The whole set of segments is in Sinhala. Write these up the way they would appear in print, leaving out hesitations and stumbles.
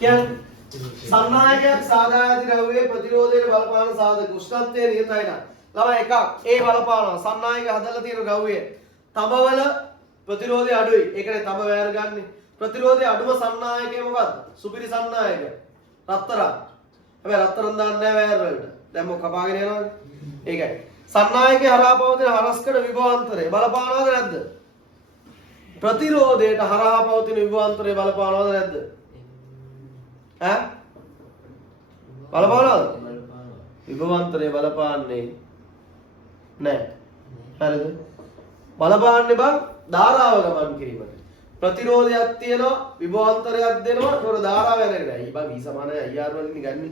කියන්නේ සන්නායකයක් සාදා ඇති ද්‍රව්‍යයේ ප්‍රතිරෝධයට බලපාන සාධක උෂ්ණත්වය නියතයි නම් ළමයි එකක් ඒ බලපානවා සන්නායක හදලා තියෙන ද්‍රව්‍යය තඹවල ප්‍රතිරෝධය අඩුයි ඒකනේ තඹ වෑර ගන්න ප්‍රතිරෝධය අඩුම සන්නායකය මොකද්ද සුපිරි සන්නායක රත්තරන් හැබැයි රත්තරන් දාන්නේ නැහැ වෑර වලට දැන් මොක කපාගෙන යනවනේ ඒකයි සන්නායකේ හරහා පවතින හරස්කඩ විභවාන්තරය බලපානවද නැද්ද ප්‍රතිරෝධයට හරහා පවතින විභවාන්තරය බලපානවද නැද්ද ඈ බලපානවද විභවාන්තරය බලපාන්නේ නැහැ හරිද බලපාන්නේ බං ධාරාව ගමන් කිරීමට ප්‍රතිරෝධයක් තියෙනවා විභවාන්තරයක් දෙනවා ඒතකොට ධාරාව යන්නේ නැහැ. ඊබා V සමානයි IR වලින් ගන්නේ.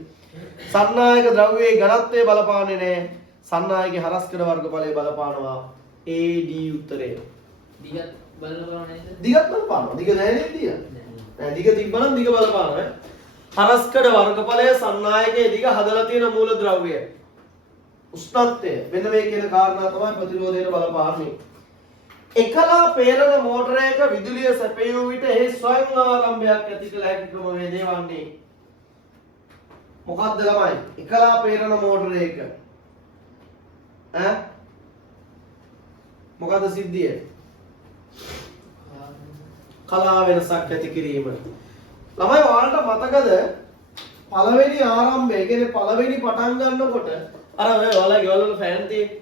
සන්නායක ද්‍රව්‍යයේ ඝනත්වය බලපාන්නේ නැහැ. සන්නායකේ හරස්කඩ වර්ගඵලය බලපානවා. AD උත්තරය. දිගත් බලපානවා නේද? දිගත් බලපානවා. දිග නැහැ නේද දිග? නෑ දිග තිබ්බනම් දිග බලපානවා. හරස්කඩ වර්ගඵලය සන්නායකයේ දිග හදලා තියෙන මූල ද්‍රව්‍යය. උෂ්ණත්වය මෙන්න මේ කියන කාරණා තමයි ප්‍රතිරෝධයට බලපාන්නේ. එකලා පේරන මෝටරයක විදුලිය සැපයූ විට එහි ස්වයං ආරම්භයක් ඇති කළ හැකි ක්‍රමවේදය වන්නේ මොකක්ද ළමයි? එකලා පේරන මෝටරයක ඈ මොකද්ද සිද්ධිය? කලා වෙනසක් ඇති කිරීම. ළමයි ඔයාලට මතකද පළවෙනි ආරම්භය කියන්නේ පළවෙනි පටන් ගන්නකොට අර ඔයාලා ගෙවල් වල ෆෑන් තියෙන්නේ.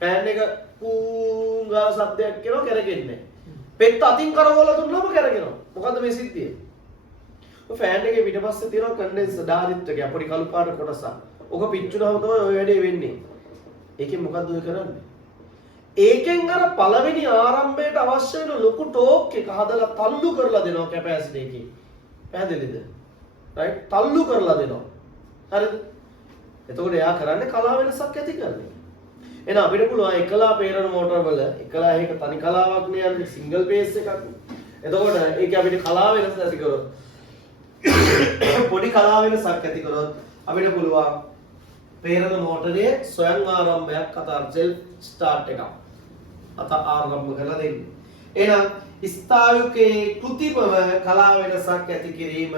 ෆෑන් එක පුංගා සද්දයක් කරනවා කරගෙන්නේ. පෙත්ත අතින් කරවලා දුන්නම කරගෙනවා. මොකද්ද මේ සිද්ධිය? ඔය ෆෑන් එකේ පිටපස්සේ තියෙන කන්ඩෙන්සර් ධාරිත්‍රකයක් පොඩි කළු පාට කොටසක්. ඔක පිච්චුනහම තමයි ඔය වැඩේ වෙන්නේ. ඒකෙන් මොකද්ද ඔය කරන්නේ? ඒකෙන් අර පළවෙනි ආරම්භයට අවශ්‍ය වෙන ලොකු ටෝක් එක හදලා තල්ලු කරලා දෙනවා කැපැසිටි එකේ. පැහැදිලිද? රයිට් තල්ලු කරලා දෙනවා. හරිද? එතකොට එයා කරන්නේ කලා වෙනසක් ඇති කරන්නේ. එහෙනම් අපිට පුළුවන් එකලා පේරන මෝටර වල එකලා එක තනි කලාවක් නේ සිංගල් පේස් එකක්. එතකොට ඒක අපිට කලා වෙනස ඇති කරොත් පොඩි කලා වෙනසක් ඇති කරොත් අපිට පුළුවන් පේරන මෝටරයේ ස්වයං ආරම්භයක් අතර සෙල්ෆ් ස්ටාර්ට් එකක් අත ආරම්භ කරලා දෙන්න. එහෙනම් ස්ථායුකේ කෘතිමව කලා වෙනසක් ඇති කිරීම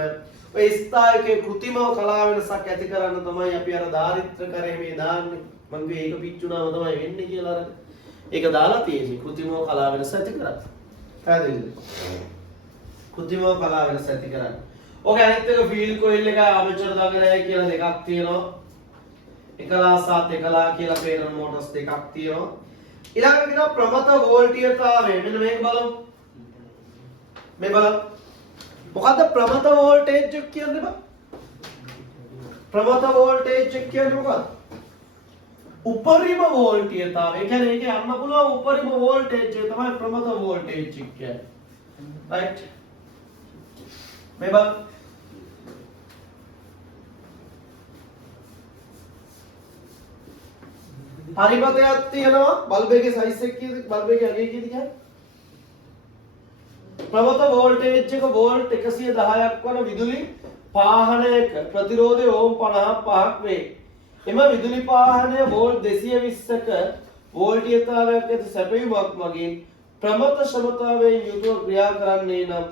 ඔය ස්ථායුකේ කෘතිමව කලා වෙනසක් ඇති කරන්න තමයි අපි අර ධාරිත්‍ර කරේ මේ දාන්නේ. මම කිව්වේ ඒක පිච්චුනාම තමයි වෙන්නේ කියලා අර ඒක දාලා තියෙන්නේ කෘතිමව කලා වෙනස ඇති කරන්න. පැහැදිලිද? කෘතිමව කලා වෙනස ඇති කරන්න. ඔක අනිත් එක ෆීල්ඩ් කොයිල් එක ආමචර් දඟලයි කියලා දෙකක් තියෙනවා. එකලා සත් එකලා කියලා පේරන මෝටර්ස් දෙකක් තියෙනවා. ඊළඟට කියනවා ප්‍රමත වෝල්ටීයතාවය. මෙන්න මේක බලමු. මේ බලන්න. මොකද්ද ප්‍රමත වෝල්ටේජ් එක කියන්නේ බා? ප්‍රමත වෝල්ටේජ් එක කියන්නේ මොකක්ද? උපරිම වෝල්ටීයතාවය. ඒ කියන්නේ ඒකේ යන්න පුළුවන් උපරිම වෝල්ටේජ් එක තමයි ප්‍රමත වෝල්ටේජ් එක කියන්නේ. රයිට්. මේ බලන්න. පරිපතයක් තියෙනවා බල්බ් එකේ සයිස් එක කීයද බල්බ් එකේ අගය කීයද කියන්නේ ප්‍රමත වෝල්ටේජ් එක වෝල්ට් 110ක් වන විදුලි පාහනයක ප්‍රතිරෝධය ඕම් 55ක් වේ. එම විදුලි පාහනය වෝල්ට් 220ක වෝල්ටීයතාවයක් ඇති සැපයුමක් මගින් ප්‍රමත ක්ෂමතාවයෙන් යුතුව ක්‍රියා කරන්නේ නම්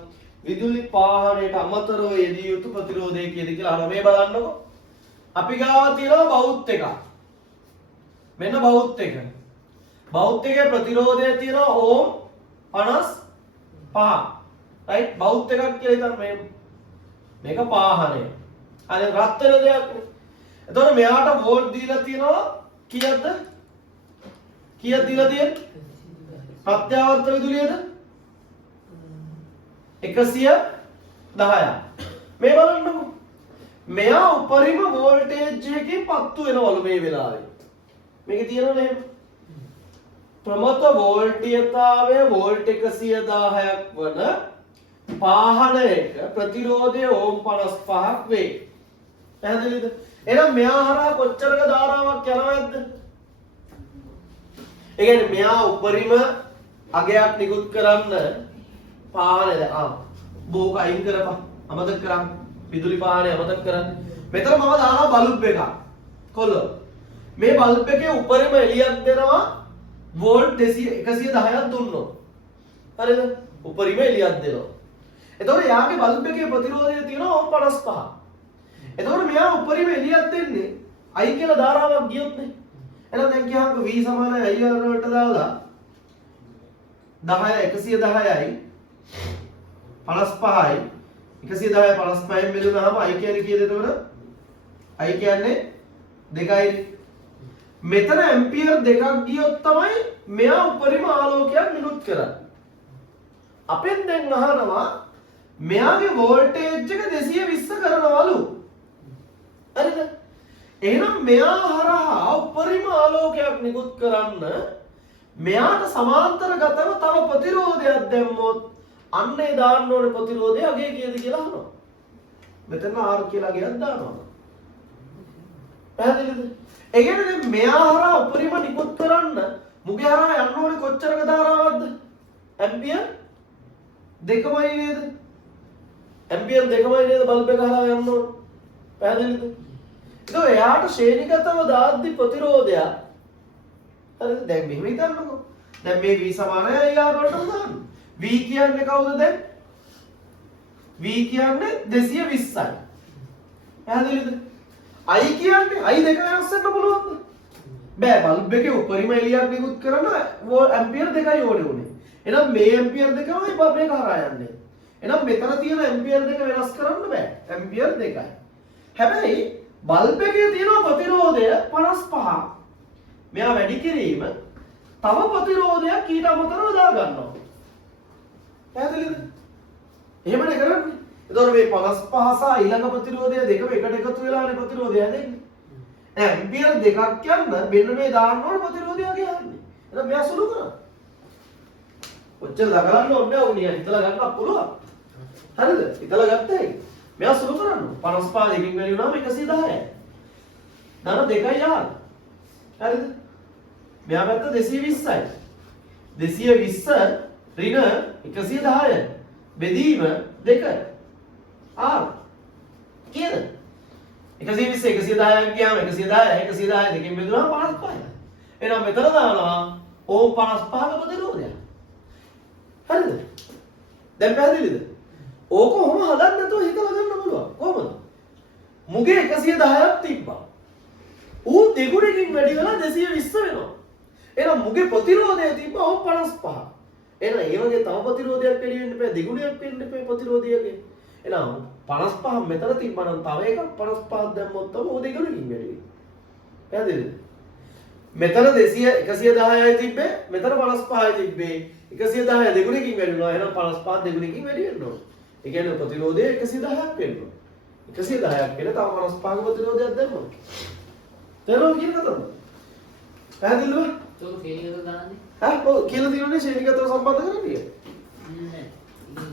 විදුලි පාහනයට අමතරව යෙදිය යුතු ප්‍රතිරෝධය කීයද කියලා අහනවා. මේ බලන්නකො. අපි ගාව තියෙනවා බෞද්ධ එකක්. මෙන්න බෞද්ධ එක. බෞද්ධ එකේ ප්‍රතිරෝධය තියෙනවා ඕම් 55. රයිට් බෞද්ධ එකක් කියලා හිතන්න මේක පාහනය. හරි රත්තරන් දෙයක් නේ. එතකොට මෙයාට වෝල්ට් දීලා තියෙනවා කීයද? කීයක් දීලා තියෙන්නේ? ප්‍රත්‍යාවර්ත විදුලියද? 110ක්. මේ බලන්නකො. මෙයා උපරිම වෝල්ටේජ් එකකින් පත්තු වෙනවලු මේ වෙලාවේ. මේක තියෙනවනේ ප්‍රමත වෝල්ටීයතාවය වෝල්ට් 110ක් වන පාහනයක ප්‍රතිරෝධය ඕම් 55ක් වේ. පැහැදිලිද? එහෙනම් මෙයා හරහා කොච්චරක ධාරාවක් යනවද? ඒ කියන්නේ මෙයා උපරිම අගයක් නිකුත් කරන්න පාහනද බෝක අයින් කරපන් අමතක කරන් විදුලි පාහනය අමතක කරන් මෙතන මම දානවා බල්බ් එකක් කොල්ල මේ බල්බ් එකේ උපරිම එළියක් දෙනවා වෝල්ට් 110ක් දුන්නොත් හරිද උපරිම එළියක් දෙනවා එතකොට යාගේ බල්බ් එකේ ප්‍රතිරෝධය තියෙනවා 55. එතකොට මෙයා උඩරිම එළියක් දෙන්නේ I කියලා ධාරාවක් ගියොත් නේ. එහෙනම් දැන් කියහම V සමාන IR වලට දාලා 10 110යි 55යි 110 55න් බෙදුනහම I කියන්නේ කීයද එතකොට? I කියන්නේ 2යි. මෙතන ඇම්පියර් දෙකක් ගියොත් තමයි මෙයා උඩරිම ආලෝකයක් නිකුත් කරන්නේ. අපෙන් දැන් අහනවා මෙයාගේ වෝල්ටේජ් එක 220 කරනවලු. හරිද? එහෙනම් මෙයා හරහා උඩරිම ආලෝකයක් නිකුත් කරන්න මෙයාට සමාන්තරගතව තව ප්‍රතිරෝධයක් දැම්මොත් අන්න ඒ දාන්න ඕනේ ප්‍රතිරෝධය අගේ කීයද කියලා අහනවා. මෙතන R කියලා ගියක් දානවා. පැහැදිලිද? ඒ කියන්නේ දැන් මෙයා හරහා උඩරිම නිකුත් කරන්න මුගේ හරහා යන්න ඕනේ කොච්චරක ධාරාවක්ද? ඇම්පියර් දෙකමයි නේද? ඇම්පියර් දෙකමයි නේද බල්බ් එක හරහා යන්න ඕනේ. පැහැදිලිද? ඒක එයාට ශ්‍රේණිගතව දාද්දි ප්‍රතිරෝධය හරිද? දැන් මෙහෙම හිතන්නකෝ. දැන් මේ V සමානයි IR වලට දාන්න. V කියන්නේ කවුද දැන්? V කියන්නේ 220යි. පැහැදිලිද? I කියන්නේ I දෙක වෙනස් වෙන්න පුළුවන්ද? බෑ. බල්බ් එකේ උඩරිම එළියක් නිකුත් කරන ඇම්පියර් දෙකයි ඕනේ උනේ. එහෙනම් මේ ඇම්පියර් දෙකමයි බල්බ් එක හරහා යන්නේ. එහෙනම් මෙතන තියෙන ඇම්පියර් දෙක වෙනස් කරන්න බෑ. ඇම්පියර් දෙකයි. හැබැයි බල්බ් එකේ තියෙන ප්‍රතිරෝධය 55. මෙයා වැඩි කිරීම තව ප්‍රතිරෝධයක් ඊට අමතරව දා ගන්නවා. පැහැදිලිද? එහෙමනේ කරන්නේ. එතකොට මේ 55 සහ ඊළඟ ප්‍රතිරෝධය දෙකම එකට එකතු වෙලානේ ප්‍රතිරෝධය හැදෙන්නේ. ඇම්පියර් දෙකක් යන්න මෙන්න මේ දාන්න ඕන ප්‍රතිරෝධය ගියන්නේ. එහෙනම් මෙයා සුළු කරා. ඔච්චර දකලන්න ඕනේ නැහැ උනිය. හිතලා ගන්නත් පුළුවන්. හරිද? හිතලා ගත්තයි. මෙයා සුළු කරන්න. 55 දෙකකින් වැඩි වුණාම 110යි. ධන දෙකයි යාර. හරිද? මෙයා පැත්ත 220යි. 220 ඍණ 110 බෙදීම 2. R කීයද? 120 110ක් ගියාම 110 110 දෙකෙන් බෙදුනහම 55යි. එහෙනම් මෙතන දානවා ඕම් 55ක ප්‍රතිරෝධයක්. හරිද? දැන් පැහැදිලිද? ඕක කොහොම හදන්න නැතුව හිතලා ගන්න පුළුවන්. කොහොමද? මුගේ 110ක් තිබ්බා. ඌ දෙගුණකින් වැඩි වෙලා 220 වෙනවා. එහෙනම් මුගේ ප්‍රතිරෝධය තිබ්බා ඕම් 55. එහෙනම් ඒ වගේ තව ප්‍රතිරෝධයක් වැඩි වෙන්න බෑ. දෙගුණයක් වෙන්න බෑ ප්‍රතිරෝධයගේ. එහෙනම් 55 මෙතන තිබ්බා නම් තව එකක් 55ක් දැම්මොත් තමයි ඌ දෙගුණකින් වැඩි වෙන්නේ. පැහැදිලිද? මෙතන 110යි තිබ්බේ මෙතන 55යි තිබ්බේ 110 දෙගුණකින් වැඩි වෙනවා. එහෙනම් 55 දෙගුණකින් වැඩි වෙන්න ඕන. ඒ කියන්නේ ප්‍රතිරෝධය 110ක් වෙන්න ඕන. 110ක් කියලා තව 55ක ප්‍රතිරෝධයක් දැම්මොත් තේරුම් කියන කතාව. පැහැදිලිද? ඒක ශ්‍රේණිගත දාන්නේ. ඔව් කියලා තියෙන්නේ ශ්‍රේණිගතව සම්බන්ධ කරන්නේ. නෑ. ඉතින්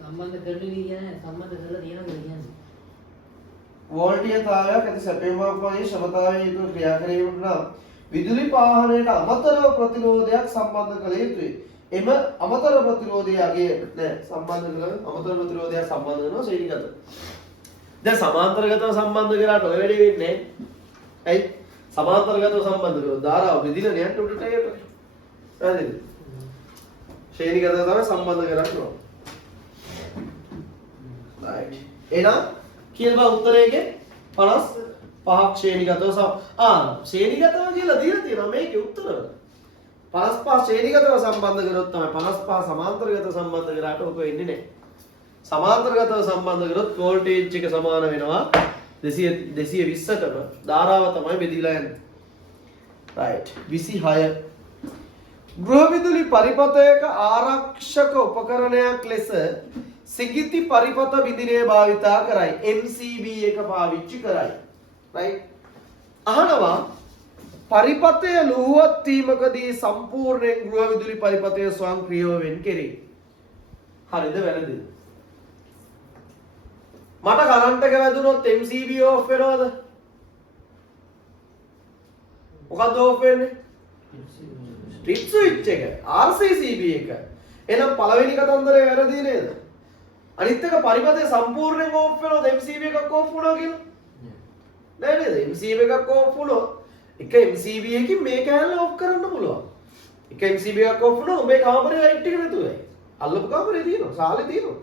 සම්බන්ධ කරන්නේ කියන්නේ සම්බන්ධ කරලා තියෙනවා කියලා කියන්නේ. වෝල්ටීයතාවයක් ඇති සැපයීමක් වගේ ශ්‍රමතාවයෙන් යුතුව ක්‍රියා කිරීමට නම් විදුලි පාහනයට අමතරව ප්‍රතිරෝධයක් සම්බන්ධ කළ යුතුයි. එම අමතර ප්‍රතිරෝධය අගේ නෑ සම්බන්ධ කරන අමතර ප්‍රතිරෝධයක් සම්බන්ධ කරනවා ශ්‍රේණිගත. දැන් සමාන්තරගතව සම්බන්ධ කරාට ඔය වැඩේ වෙන්නේ නෑ. ඇයි? සමාන්තරගතව සම්බන්ධ කරලා ධාරාව බෙදිලා නෑ උඩට යට. හරිද? ශ්‍රේණිගතව තමයි සම්බන්ධ කරන්න ඕන. right. එහෙනම් කියලා උත්තරයේගේ 55ක් ශ්‍රේණිගතව ශ්‍රේණිගතව කියලා දීලා තියෙනවා මේකේ උත්තර. 55 ශ්‍රේණිගතව සම්බන්ධ කරොත් තමයි 55 සමාන්තරගතව සම්බන්ධ කරාට ඔක වෙන්නේ නැහැ. සමාන්තරගතව සම්බන්ධ කරොත් වෝල්ටේජ් එක සමාන වෙනවා 220ටම ධාරාව තමයි බෙදීලා යන්නේ. right 26 ගෘහ විදුලි පරිපථයක ආරක්ෂක උපකරණයක් ලෙස සිගිති පරිපථ බිඳිනේ භාවිතා කරයි. MCB එක පාවිච්චි කරයි. right අහනවා පරිපථය ලුහුවත් වීමකදී සම්පූර්ණයෙන් ගෘහ විදුලි පරිපථය ස්වයංක්‍රීයව වෙන් කෙරේ. හරිද වැරදිද? මට කරන්ට් එක වැදුනොත් MCB ඕෆ් වෙනවද? මොකද්ද ඕෆ් වෙන්නේ? ට්‍රිප් ස්විච් එක RCCB එක. එහෙනම් පළවෙනි කතන්දරේ වැරදි නේද? අනිත් එක පරිපථය සම්පූර්ණයෙන් ඕෆ් වෙනවද MCB එකක් ඕෆ් වුණා කියලා? නෑ නේද? MCB එකක් ඕෆ් වුණොත් එක MCB එකකින් මේ කෑල්ල ඕෆ් කරන්න පුළුවන්. එක MCB එකක් ඕෆ් වුණොත් මේ කාමරේ ලයිට් එක නැතුවයි. අල්ලපු කාමරේ තියෙනවා, සාලේ තියෙනවා.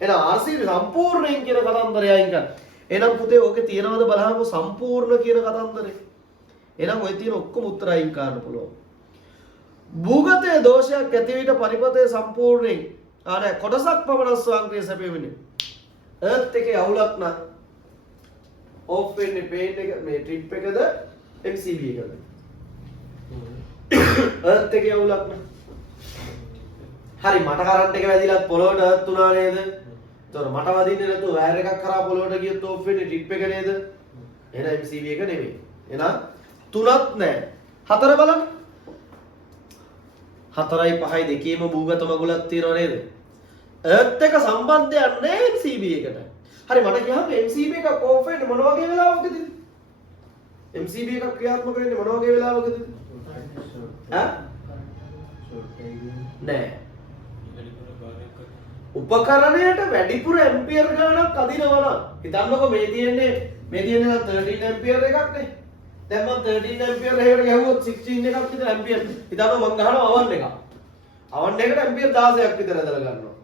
එහෙනම් RCB සම්පූර්ණයෙන් කියන කතන්දරය අයින් කරන්න. එහෙනම් පුතේ ඕකේ තියනවද බලහම සම්පූර්ණ කියන කතන්දරේ. එහෙනම් ඔය තියෙන ඔක්කොම උත්තර අයින් කරන්න පුළුවන්. භූගතයේ දෝෂයක් ඇති විට පරිපතේ සම්පූර්ණයෙන් නෑ කොටසක් පමණ ස්වයංක්‍රීය සැපෙන්නේ. එර්ත් එකේ අවුලක් නම් ඕෆ් වෙන්නේ පේන් එක මේ ට්‍රිප් එකද MCB එකද? එර්ත් එකේ අවුලක් නම් හරි මට කරන්ට් එක වැදිලා පොළොවට එර්ත් උනා නේද? ඒතකොට මට වදින්නේ නැතුව වයර් එකක් කරා පොළොවට ගියොත් ඕෆ් වෙන්නේ ට්‍රිප් එක නේද? එහෙනම් MCB එක නෙමෙයි. එහෙනම් තුනක් නෑ. හතර බලන්න. 4යි 5යි දෙකේම භූගත මගුලක් තියෙනව නේද? එර්ත් එක සම්බන්ධයක් නෑ MCB එකට. හරි මට කියහම MCB එක ඕෆ් වෙන්නේ මොන වගේ වෙලාවකද? MCB එක ක්‍රියාත්මක වෙන්නේ මොන වගේ වෙලාවකද? ඈ? නෑ. උපකරණයට වැඩිපුර ඇම්පියර් ගාණක් අදිනවා නම් හිතන්නකෝ මේ තියෙන්නේ 13 ඇම්පියර් එකක් නේ. දැන් මම 13 ඇම්පියර් එකකට ගැහුවොත් 16 එකක් විතර ඇම්පියර්. හිතන්න මම ගහනවා අවන් එකක්. අවන් එකට ඇම්පියර් 16ක් විතර ඇදලා ගන්නවා.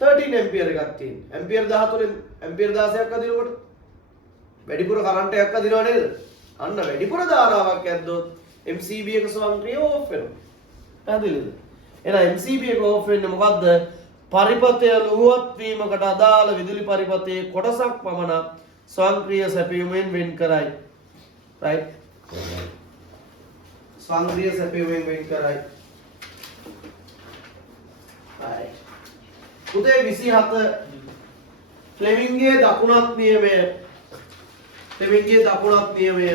13 ඇම්පියර් එකක් තියෙන. ඇම්පියර් 13න් ඇම්පියර් 16ක් අදිනකොට වැඩිපුර කරන්ට් එකක් අදිනව නේද? අන්න වැඩිපුර ධාරාවක් ඇද්දොත් MCB එක ස්වයංක්‍රීය ඕෆ් වෙනවා. පැහැදිලිද? එහෙනම් MCB එක ඕෆ් වෙන්නේ මොකද්ද? පරිපතය ලුහුවත් වීමකට අදාළ විදුලි පරිපතයේ කොටසක් පමණ ස්වයංක්‍රීය සැපයීමෙන් වෙන් කරයි. right? ස්වයංක්‍රීය සැපයීමෙන් වෙන් කරයි. right. උදේ 27 ෆ්ලෙමින්ගේ දකුණත් නියමය ෆ්ලෙමින්ගේ දකුණත් නියමය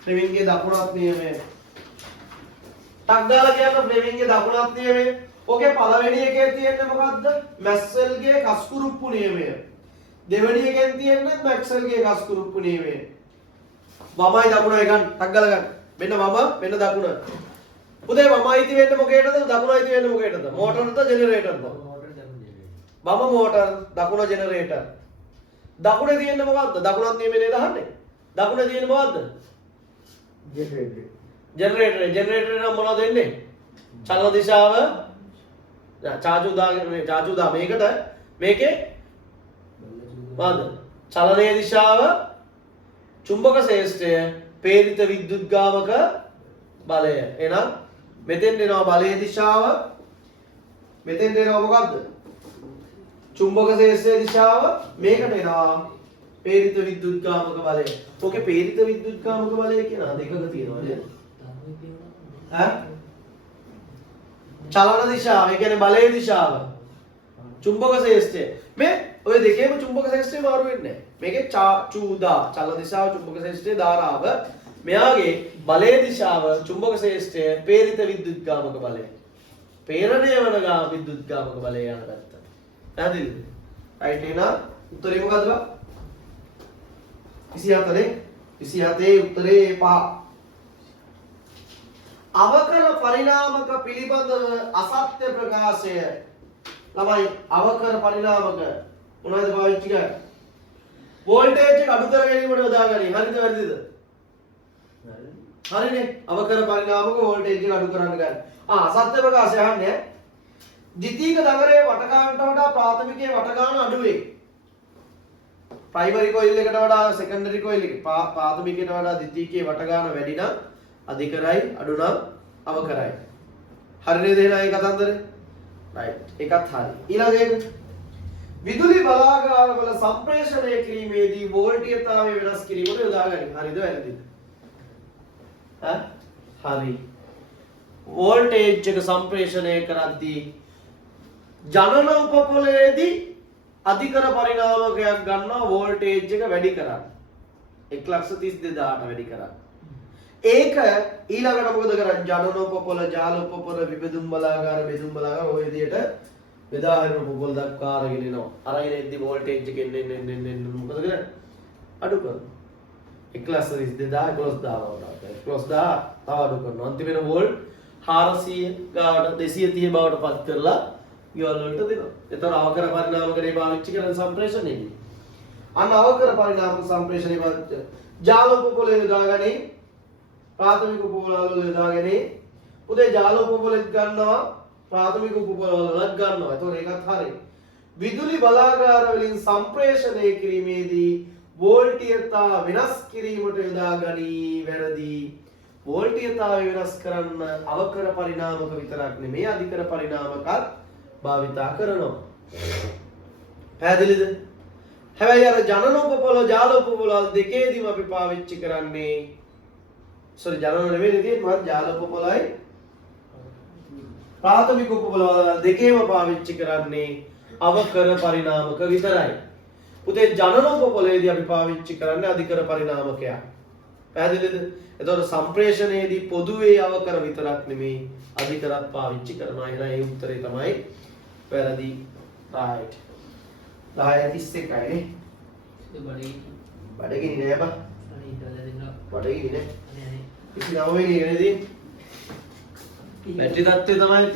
ෆ්ලෙමින්ගේ දකුණත් නියමය ටක් දාලා කියන්න ෆ්ලෙමින්ගේ දකුණත් නියමය ඔකේ පළවෙනි එකේ තියෙන්නේ මොකද්ද මැක්ස්වෙල්ගේ කස්කුරුප්පු නියමය දෙවෙනි එකෙන් තියෙන්නේ මැක්ස්වෙල්ගේ කස්කුරුප්පු නියමය වමයි දකුණයි ගන්න ටක් දාලා ගන්න මෙන්න වම මෙන්න දකුණ පුතේ වම අයිති වෙන්නේ මොකේටද දකුණ අයිති වෙන්නේ මොකේටද මෝටරද ජෙනරේටර්ද වම මෝටර් දකුණ ජෙනරේටර් දකුණේ තියෙන්නේ මොකද්ද දකුණත් නියමේ නේද අහන්නේ දකුණේ තියෙන්නේ මොකද්ද ජෙනරේටර් නම් මොනවද වෙන්නේ චලන දිශාව චාචු දා මේකට මේකේ මොකද්ද චලනයේ දිශාව චුම්බක ශේෂ්ඨය ප්‍රේරිත විද්‍යුත්ගාමක බලය එහෙනම් මෙතෙන් එනවා බලයේ දිශාව මෙතෙන් එනවා මොකද්ද චුම්බක ශේෂ්ඨයේ දිශාව මේකට එනවා ප්‍රේරිත විද්‍යුත්ගාමක බලය. ඕකේ ප්‍රේරිත විද්‍යුත්ගාමක බලය කියන දෙකක තියෙනවා නේද? ඈ? චලන දිශාව, ඒ කියන්නේ බලයේ දිශාව. චුම්බක ශේෂ්ඨය. මේ ඔය දෙකේම චුම්බක ශේෂ්ඨය මාරු වෙන්නේ නැහැ. මේකේ චුදා චලන දිශාව චුම්බක ශේෂ්ඨයේ ධාරාව මෙයාගේ බලයේ දිශාව චුම්බක ශේෂ්ඨය ප්‍රේරිත විද්‍යුත්ගාමක බලය. ප්‍රේරණය වන විද්‍යුත්ගාමක බලය යන පැත්ත. පැහැදිලිද? රයිට් එහෙනම් උත්තරේ මොකද්ද? 27 උත්තරේ 5. අවකර පරිණාමක පිළිබඳව අසත්‍ය ප්‍රකාශය. ළමයි අවකර පරිණාමක මොනවද පාවිච්චි කරන්නේ? වෝල්ටේජ් එක අඩු කර ගැනීමට යොදාගනි. හරිද වැරදිද? හරිනේ. අවකර පරිණාමක වෝල්ටේජ් එක අඩු කරන්න ගන්න. අසත්‍ය ප්‍රකාශය අහන්නේ. ද්විතීයික දගරයේ වටගානට වඩා ප්‍රාථමිකයේ වටගාන අඩු වේ. ප්‍රයිමරි කොයිල් එකට වඩා සෙකන්ඩරි කොයිල් එක ප්‍රාථමිකයට වඩා ද්විතීයිකයේ වටගාන වැඩි නම් අධිකරයි අඩු නම් අවකරයි. හරි නේද එහෙනම් ඒ කතන්දරේ? රයිට්. ඒකත් හරි. ඊළඟ එක විදුලි බලාගාරවල සම්ප්‍රේෂණය කිරීමේදී වෝල්ටීයතාවය වෙනස් කිරීමට යොදාගනි. හරිද වැරදිද? හරි. වෝල්ටේජ් එක සම්ප්‍රේෂණය කරද්දී ජනන උපපොළයේදී අධිකර පරිණාමකයක් ගන්නවා වෝල්ටේජ් එක වැඩි කරන්න. 132000ට වැඩි කරන්න. ඒක ඊළඟට මොකද කරන්නේ? ජනන උපපොළ, ජාල උපපොළ, විබෙදුම් බලාගාර, බෙදුම් බලාගාර ඔය විදිහට බෙදා හරින උපපොළ දක්වා අරගෙන එනවා. අරගෙන එද්දි වෝල්ටේජ් එක එන්න මොකද කරන්නේ? අඩු කරනවා. 132000 11000 තව අඩු කරනවා. අන්තිමේට වෝල්ට් 400 ගාවට 230 බවට පත් කරලා ගෙවල් වලට දෙනවා. ඒතර අවකර පරිණාමකේ පාවිච්චි කරන සම්ප්‍රේෂණයේදී. අන්න අවකර පරිණාමක සම්ප්‍රේෂණය පාවිච්චි ජාල උපපොළේ යොදාගනි ප්‍රාථමික උපපොළ වල යොදාගනි උදේ ජාල උපපොළෙත් ගන්නවා ප්‍රාථමික උපපොළ වලත් ගන්නවා. ඒතර ඒකත් හරියි. විදුලි බලාගාර වලින් සම්ප්‍රේෂණය කිරීමේදී වෝල්ටීයතා වෙනස් කිරීමට යොදා ගනී. වැරදි. වෝල්ටීයතාවය වෙනස් කරන්න අවකර පරිණාමක විතරක් නෙමෙයි අධිකර පරිණාමකත් භාවිතා කරනවා. පැහැදිලිද? හැබැයි අර ජනන උපපොළ ජාල උපපොළ දෙකේදීම අපි පාවිච්චි කරන්නේ ජනන නෙමෙයි තියෙන්නේ මම ජාල උපපොළයි ප්‍රාථමික උපපොළ දෙකේම පාවිච්චි කරන්නේ අවකර පරිණාමක විතරයි. පුතේ ජනන උපපොළේදී අපි පාවිච්චි කරන්නේ අධිකර පරිණාමකයක්. පැහැදිලිද? එතකොට සම්ප්‍රේෂණයේදී පොදුවේ අවකර විතරක් නෙමෙයි අධිකරත් පාවිච්චි කරනවා. එහෙනම් ඒ උත්තරේ තමයි වැරදි. right. 10:31යි නේ. බඩගිනි නෑ බා. බඩගිනි නෑ. 29 වෙනි ඉගෙනදී බැටරි තත්ත්වය තමයි